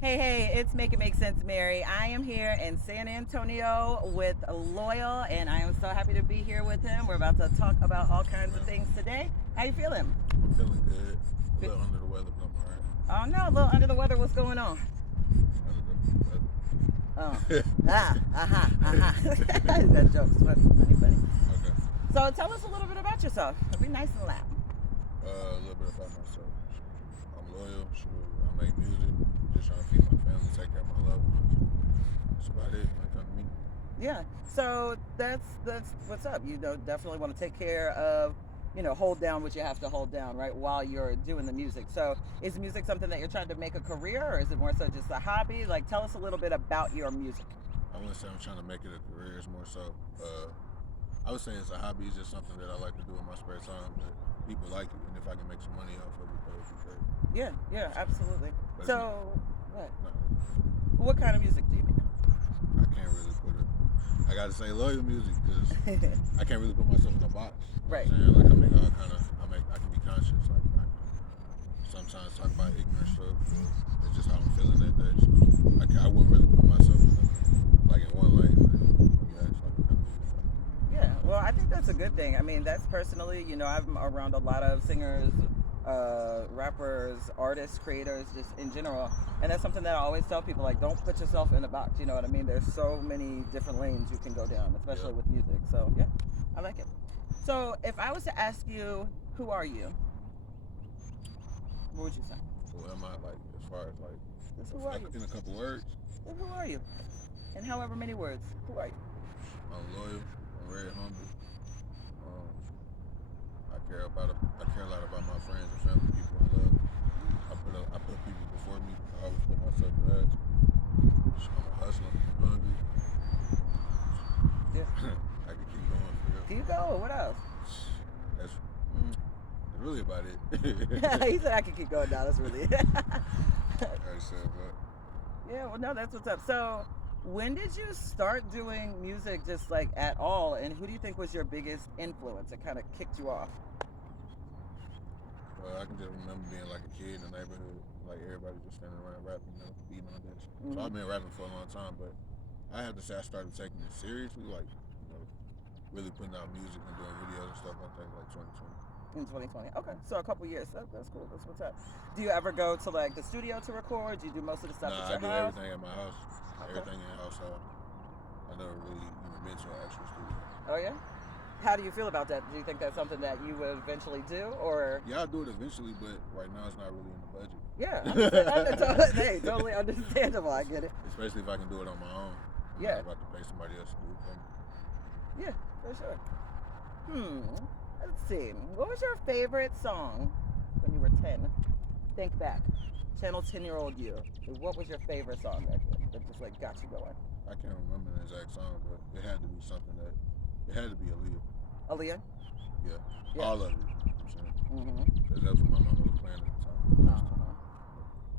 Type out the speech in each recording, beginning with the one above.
Hey, it's Make It Make Sense, Mary. I am here in San Antonio with Loyal, and I am so happy to be here with him. We're about to talk about all Yes, kinds of ma'am. things today. How you feeling? I'm feeling good. A Fe- little under the weather, but I'm alright. Oh no, a little under the weather. What's going on? Under the Oh, weather. that joke's funny. Okay. So tell us a little bit about yourself. It'll be nice and loud. A little bit about myself. I'm loyal. Sure. I make music. Just trying to feed my family, take care of my loved ones. That's about it when it comes to me. Yeah. So that's what's up. You know, definitely want to take care of, hold down what you have to hold down, right, while you're doing the music. So is music something that you're trying to make a career, or is it more so just a hobby? Like, tell us a little bit about your music. I wouldn't say I'm trying to make it a career. It's more so. I would say it's a hobby. It's just something that I like to do in my spare time. That people like it, and if I can make some money off of it, that would be great. Yeah, absolutely. But it's not. So No, what kind of music do you I can't really put it. I gotta say loyal music because make? I can't really put myself in a box. You know what Right. I'm saying? Like I make all kind of, I can be conscious. Like I can sometimes talk about ignorant stuff. Or it's just how I'm feeling that day. So I wouldn't really put myself in like in one lane. When you ask like what kind of music I make. Yeah, well, I think that's a good thing. I mean, that's personally, I'm around a lot of singers, rappers, artists, creators, just in general. And that's something that I always tell people, like, don't put yourself in a box. You know what I mean? There's so many different lanes you can go down, Yeah. especially with music. So, yeah, I like it. So, if I was to ask you, who are you? What would you say? Who am I like as far as like Just who are you? in a couple words? Just who are you? In however many words, who are you? I'm loyal. I'm very humble. Um, I care a lot about my friends and family, people I love. I put people before me. I always put myself last. I'm a hustler. I'm hungry. Yeah. I could keep going for real. Keep going. What else? That's, that's really about it. He said I could keep going down. That's really it. I already said that. Yeah, well, no, that's what's up. So, when did you start doing music just like at all? And who do you think was your biggest influence that kind of kicked you off? I can just remember being like a kid in the neighborhood, like everybody just standing around rapping, beating on this. So Hmm. I've been rapping for a long time, but I have to say I started taking it seriously, like really putting out music and doing videos and stuff like that, like 2020. In 2020. Okay, so a couple years. That's cool. That's what's up. Do you ever go to like the studio to record? Do you do most of the stuff at Nah, I your do house? everything at my house, Okay. everything in house. I never really been to an actual studio. Oh yeah. How do you feel about that? Do you think that's something that you would eventually do, or? Yeah, I'll do it eventually, but right now it's not really in the budget. Yeah, hey, totally understandable. I get it. Especially if I can do it on my own. I'm Yeah, not about to pay somebody else to do it for me. yeah, for sure. Let's see. What was your favorite song when you were 10? Think back. Channel 10-year-old you. What was your favorite song that just like got you going? I can't remember the exact song, but it had to be something that it had to be Aaliyah. Aaliyah? Yeah, Yeah. all of it. You know what I'm saying? Mm-hmm. Because that's what my mama was playing at the time. Uh-huh.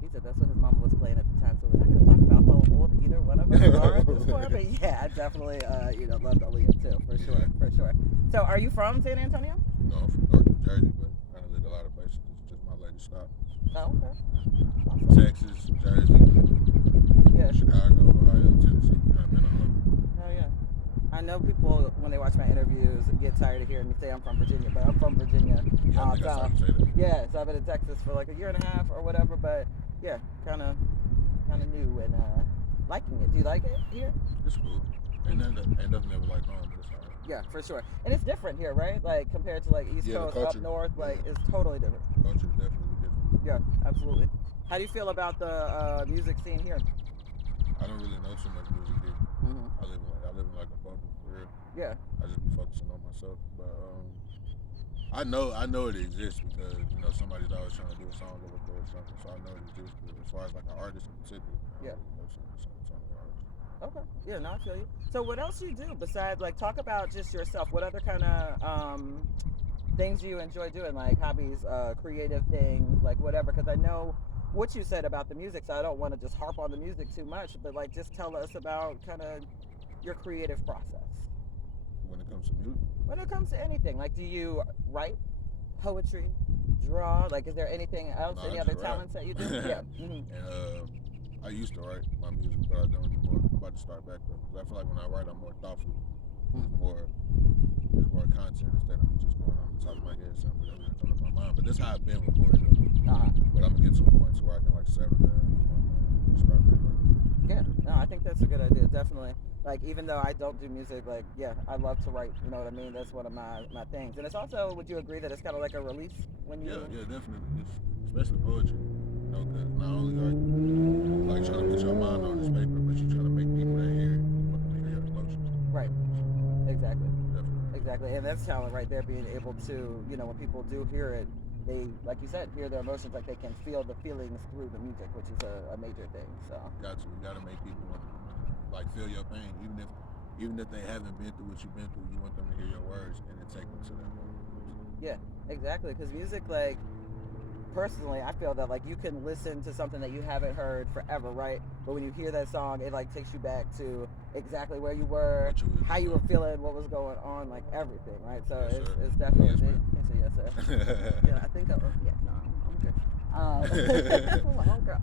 He said that's what his mama was playing at the time, so we're not going to talk about how old either one of us are at this point, but yeah, I definitely, loved Aaliyah too, for sure. So are you from San Antonio? No, I'm from North New Jersey, but I done lived a lot of places. It's just my latest stop. Oh, okay. Awesome. Texas, Jersey, Yeah. Chicago, Ohio, Tennessee. I've been all over. Oh, yeah. I know people, when they watch my interviews, get tired of hearing me say I'm from Virginia, but I'm from Virginia. Yeah, I think I saw you say that. Yeah, so I've been in Texas for like a year and a half or whatever, but yeah, kind of new and liking it. Do you like it here? It's cool. Ain't nothing ever like home, but it's alright. Yeah, for sure. And it's different here, right? Like compared to like East Yeah, the Coast, up culture. north, like Yeah. it's totally different. Culture is definitely different. Yeah, absolutely. How do you feel about the music scene here? I don't really know too much music here. Hmm. I live in like a bubble for real. Yeah. I just be focusing on myself. But I know it exists because somebody's always trying to do a song or record something, so I know it exists. But as far as like an artist in particular, I Yeah. don't really know too much on the artist. Okay. Yeah, no, I feel you. So what else you do besides like talk about just yourself? What other kind of things do you enjoy doing? Like hobbies, creative things, like whatever. Because I know what you said about the music, so I don't want to just harp on the music too much. But like, just tell us about kind of your creative process When it comes to music, when it comes to anything. Like, do you write poetry, draw? Like, is there anything else? nah, I Any just other rap. talents that you do? Yeah. Hmm. And I used to write my music, but I don't anymore. I'm about to start back though, 'cause I feel like when I write, I'm more thoughtful. There's more content instead of me just going off the top of my head saying whatever that comes to my mind. But that's how I've been recording though. But I'm gonna get to a point where I can like settle down, use my mind, and start back writing. Yeah, no, I think that's a good idea, definitely. Like, even though I don't do music, like, yeah, I love to write, you know what I mean? That's one of my things. And it's also, would you agree that it's kind of like a release when Yeah, you. yeah, definitely. It's, especially poetry. You know, because not only are you like trying to put your mind on this paper, but you're trying to make people that hear it, you want them to hear your emotions. Right, exactly. Definitely. Exactly. And that's talent right there, being able to, when people do hear it, they, like you said, hear their emotions, like they can feel the feelings through the music, which is a major thing. So. You gotta make people want to like feel your pain, even if they haven't been through what you've been through. You want them to hear your words and then take them to that moment. Yeah, exactly. Because music, like, personally, I feel that like you can listen to something that you haven't heard forever, right? But when you hear that song, it like takes you back to exactly where you were, how you were feeling, what was going on, like everything, right? So Yes, it's definitely. Yes, Yes, sir. Yeah, I think. Yeah, no, I'm good. I'm a homegirl.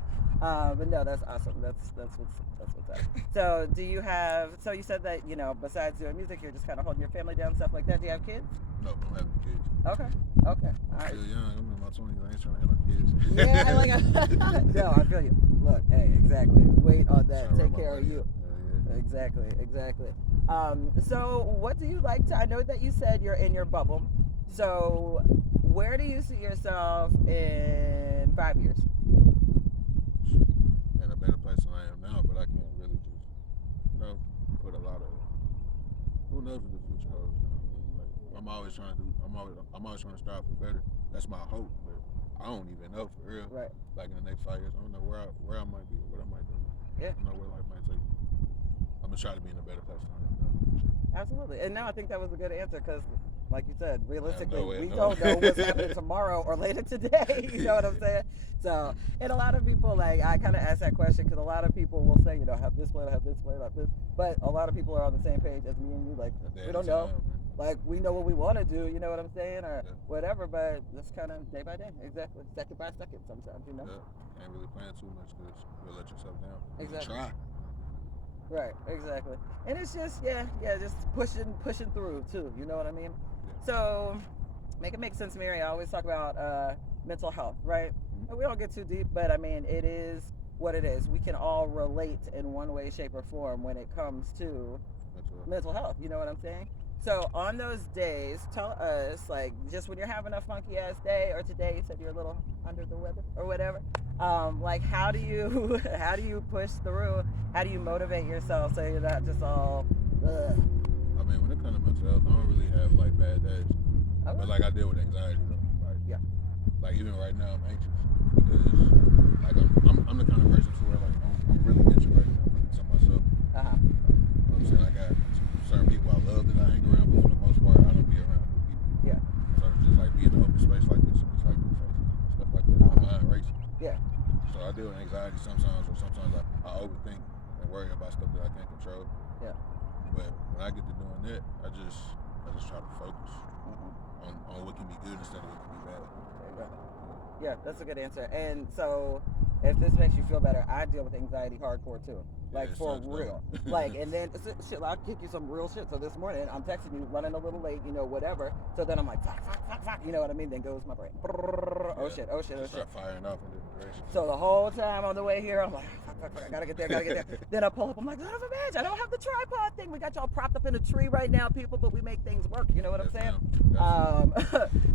But no, that's awesome. That's what's up. So do you have? So you said that besides doing music, you're just kind of holding your family down, stuff like that. Do you have kids? No, I don't have any kids. Okay. Okay. All I'm right. still young. I'm in my 20s. I ain't trying to have no kids. Yeah, I like. No, I feel you. Look, hey, exactly. Wait on that. Take care of you. Yeah. Exactly. So what do you like to? I know that you said you're in your bubble. So where do you see yourself in 5 years? In a better place than I am now, but I can't really just, you know, put a lot of. Who knows what the future holds? You know what I mean? Like I'm always trying to do. I'm always trying to strive for better. That's my hope, but I don't even know for real. Right. Like in the next 5 years, I don't know where I might be or what I might do. Yeah. I don't know where life might take me. I'm gonna try to be in a better place than I am now, for sure. Absolutely. And now I think that was a good answer because, like you said, realistically, no way, we no. don't know what's happening tomorrow or later today. You know what I'm saying? So, and a lot of people, like, I kind of ask that question because a lot of people will say, have this plan, have this plan, have this. But a lot of people are on the same page as me and you. Like, we don't know. Like, we know what we want to do, you know what I'm saying? Or whatever, but it's kind of day by day. Exactly. Second by second sometimes, Yeah. Can't really plan too much because you'll let yourself down. Exactly. Try. Right, exactly. And it's just just pushing through too, you know what I mean? Yeah. So make it make sense, Mary. I always talk about mental health, right? Mm-hmm. We don't get too deep, but I mean it is what it is. We can all relate in one way, shape, or form when it comes to mental health, you know what I'm saying? So on those days, tell us, like, just when you're having a funky ass day, or today you said you're a little under the weather or whatever. Like, how do you push through? How do you motivate yourself so you're not just all? Ugh. I mean, when it comes to mental health, I don't really have like bad days, but like I deal with anxiety though. Like even right now, I'm anxious because like I'm the kind of person to where like I'm really introverted. I'm really to myself. You know what I'm saying? I got certain people I love that I hang around, but for the most part, I don't be around new people. Yeah. So it's just like being in an open space like this, and just like new faces and stuff like that. My mind racing. Yeah. So I deal with anxiety sometimes, or sometimes I overthink and worry about stuff that I can't control. Yeah. But when I get to doing that, I just try to focus on what can be good instead of what can be bad. Yeah, that's a good answer. And so, if this makes you feel better, I deal with anxiety hardcore too. Like, for real. Like, and then shit, I'll kick you some real shit. So this morning I'm texting you, running a little late, whatever. So then I'm like, fuck, you know what I mean? Then goes my brain. Oh shit. Start firing off in different directions. So the whole time on the way here, I'm like, fuck, I gotta get there. Then I pull up, I'm like, son of a bitch, I don't have the tripod thing. We got y'all propped up in a tree right now, people, but we make things work. You know what I'm saying?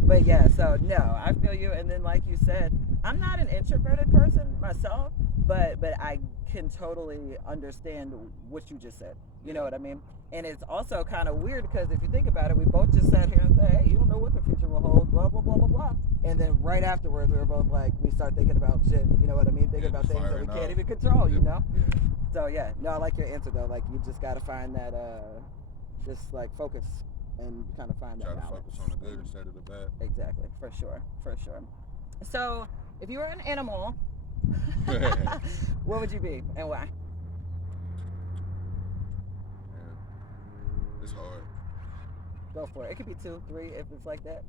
But yeah, so no, I feel you. And then, like you said, I'm not an introverted person myself, but I can totally understand what you just said. You know what I mean? And it's also kind of weird because if you think about it, we both just sat here and said, hey, you don't know what the future will hold, blah, blah, blah, blah, blah. And then right afterwards, we were both like, we start thinking about shit, you know what I mean? Thinking about things that we can't even control, you know? Yeah. So yeah, no, I like your answer though. Like, you just got to find that, just like focus and kind of find that balance. Try to focus on the good instead of the bad. Exactly, for sure. So, if you were an animal, what would you be and why? It's hard. Go for it. It could be 2, 3 if it's like that.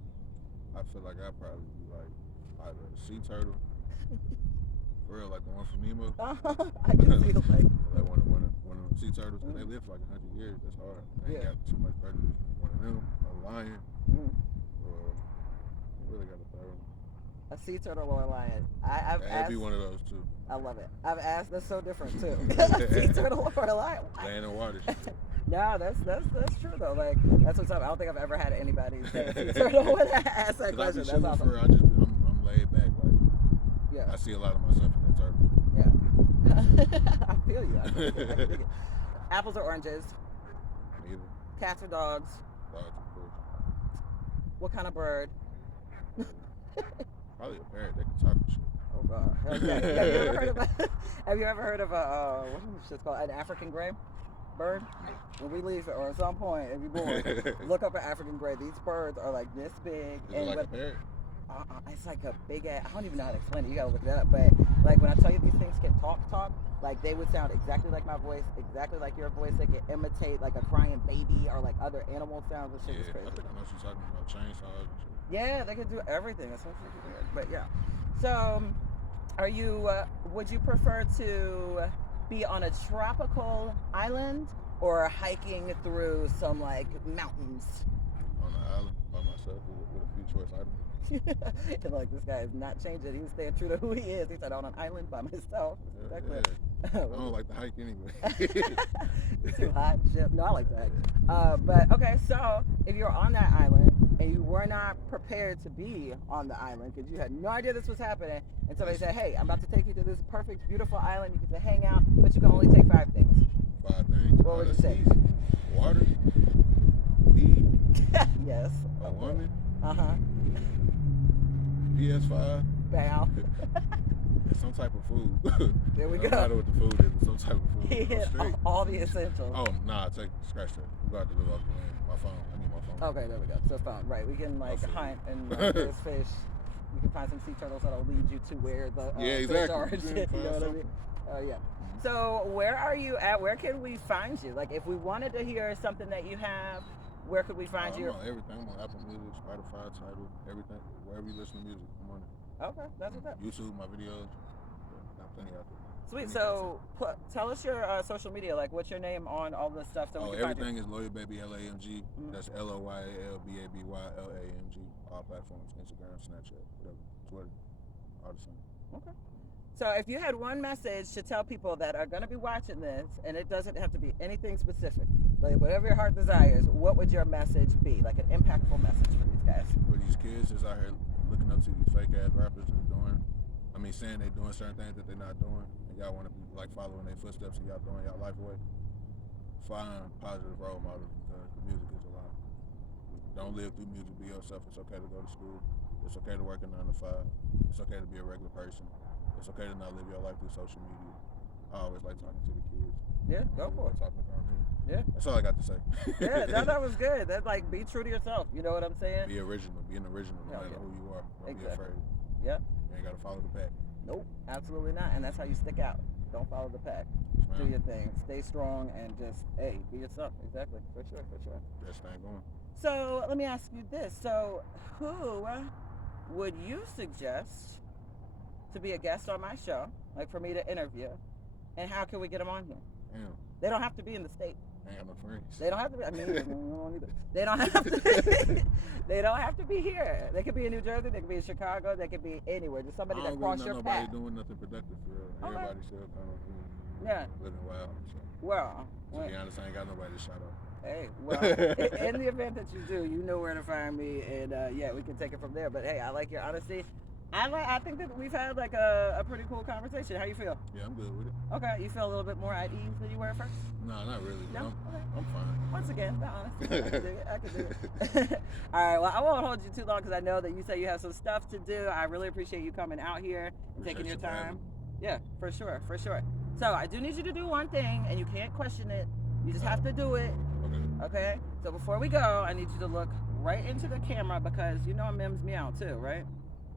I feel like I'd probably be like either a sea turtle For real, like the one from Nemo. I can see it. Like, Like one of them sea turtles, and they live for like 100 years. That's hard. They ain't Yeah. got too much predators. One of them, a lion. mm, Really got a third one. a sea turtle or a lion. I've It'd asked. be one of those too. I love it. I've asked. That's so different too. A sea turtle or a lion. What? Land and water shit. No, that's true though. Like that's what's up. I don't think I've ever had anybody say a sea turtle when I ask that 'Cause I question. be That's chilling awesome. for. I'm laid back. Like Yeah. I see a lot of myself in that turtle. Yeah. I feel you. I feel you. I can dig it. Apples or oranges? Neither. Cats or dogs? Dogs, of course. What kind of bird? Probably a parrot. They can talk and shit. Oh God. Okay. Have you ever heard of a what is this called? An African gray bird? When we leave or at some point, if you're born, look up an African gray. These birds are like this big. Is it like a parrot? It's like a big ass. I don't even know how to explain it. You gotta look that up. But like when I tell you these things can talk, like they would sound exactly like my voice, exactly like your voice. They can imitate like a crying baby or like other animal sounds. This shit is Yeah, crazy. I think I know what you're talking about. Chainsaws and shit. Yeah, they can do everything. That's what they do. But yeah. So, are you? Would you prefer to be on a tropical island or hiking through some like mountains? On the island by myself with a few choice items. And like this guy is not changing. He was staying true to who he is. He said on an island by myself. Yeah, Exactly. yeah. I don't like to hike anyway. It's too hot. Shit. No, I like to hike. But okay, so if you're on that island and you were not prepared to be on the island because you had no idea this was happening, and somebody said, "Hey, I'm about to take you to this perfect, beautiful island. You get to hang out, but you can only take 5 things." 5 things. What would you That's say? easy. Water, weed, Yes. a woman, Uh-huh. PS5, Bow. and some type of food. There we No go. matter what the food is, but some type of food. He I'm hit straight. all the essentials. Oh, nah, scratch that. We got to live off the land. My phone. I need my phone. Okay, there we go. So phone, right? We can like Okay. hunt and there's fish. You can find some sea turtles that'll lead you to where the Yeah, fish exactly. are and You shit. can You know find what I mean? Oh yeah. So where are you at? Where can we find you? Like if we wanted to hear something that you have, where could we find you? I'm on everything. I'm on Apple Music, Spotify, Tidal, everything. Wherever you listen to music, I'm on it. Okay, that's what's up. YouTube, my videos. Got plenty out there. Sweet. Plenty So tell us your social media. Like what's your name on all this stuff so we can find you? Everything is Lawyer Baby LAMG. That's LOYALBABYLAMG. All platforms: Instagram, Snapchat, whatever, Twitter, all the same. Okay. So if you had one message to tell people that are going to be watching this, and it doesn't have to be anything specific, like whatever your heart desires, what would your message be? Like an impactful message for these guys? For these kids that's out here looking up to these fake ass rappers that are doing, saying they're doing certain things that they're not doing, and y'all want to be like following their footsteps and y'all throwing y'all life away, find positive role models because the music is a lot. Don't live through music, be yourself. It's okay to go to school. It's okay to work a 9 to 5. It's okay to be a regular person. It's okay to not live your life through social media. I always like talking to the kids. Yeah, go for it. Talking about me. Yeah. That's all I got to say. Yeah, that was good. That's like be true to yourself. You know what I'm saying? Be original. Be an original no matter who you are. Don't be afraid. Yep. You ain't got to follow the pack. Nope, absolutely not. And that's how you stick out. Don't follow the pack. Yes, Do your thing. Stay strong and just, hey, be yourself. Exactly. For sure, for sure. Best thing going. So let me ask you this. So who would you suggest to be a guest on my show, like for me to interview? And how can we get them on here? Damn. They don't have to be in the state. I ain't got no friends. They don't have to be. I mean, they don't have to. They don't have to be here. They could be in New Jersey. They could be in Chicago. They could be anywhere. Just somebody that crossed your path. Nobody doing nothing productive for real. Okay. Everybody still kind of living wild. So. Well, To be honest, I ain't got nobody to shout out. Hey, well, in the event that you do, you know where to find me, and yeah, we can take it from there. But hey, I like your honesty. I think that we've had like a pretty cool conversation. How you feel? Yeah, I'm good with it. Okay, you feel a little bit more at ease than you were at first? No, not really. No? I'm fine. Once again, the honesty. I can do it. I can do it. All right, well, I won't hold you too long because I know that you say you have some stuff to do. I really appreciate you coming out here and taking your time. Yeah, for sure, for sure. So I do need you to do one thing, and you can't question it. You just have to do it. Okay? So before we go, I need you to look right into the camera because you know I'm MiMs Meow too, right?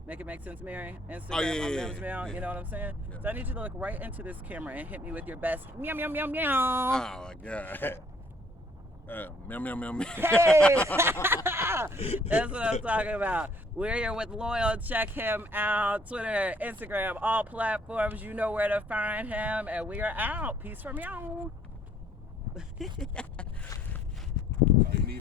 Make it make sense, Mary? Instagram, I'm MiMs Meow, you know what I'm saying? Yeah. So I need you to look right into this camera and hit me with your best meow, meow, meow, meow. Oh my God. Meow, meow, meow, meow. Hey, that's what I'm talking about. We're here with Loyal. Check him out. Twitter, Instagram, all platforms. You know where to find him. And we are out. Peace from Meow.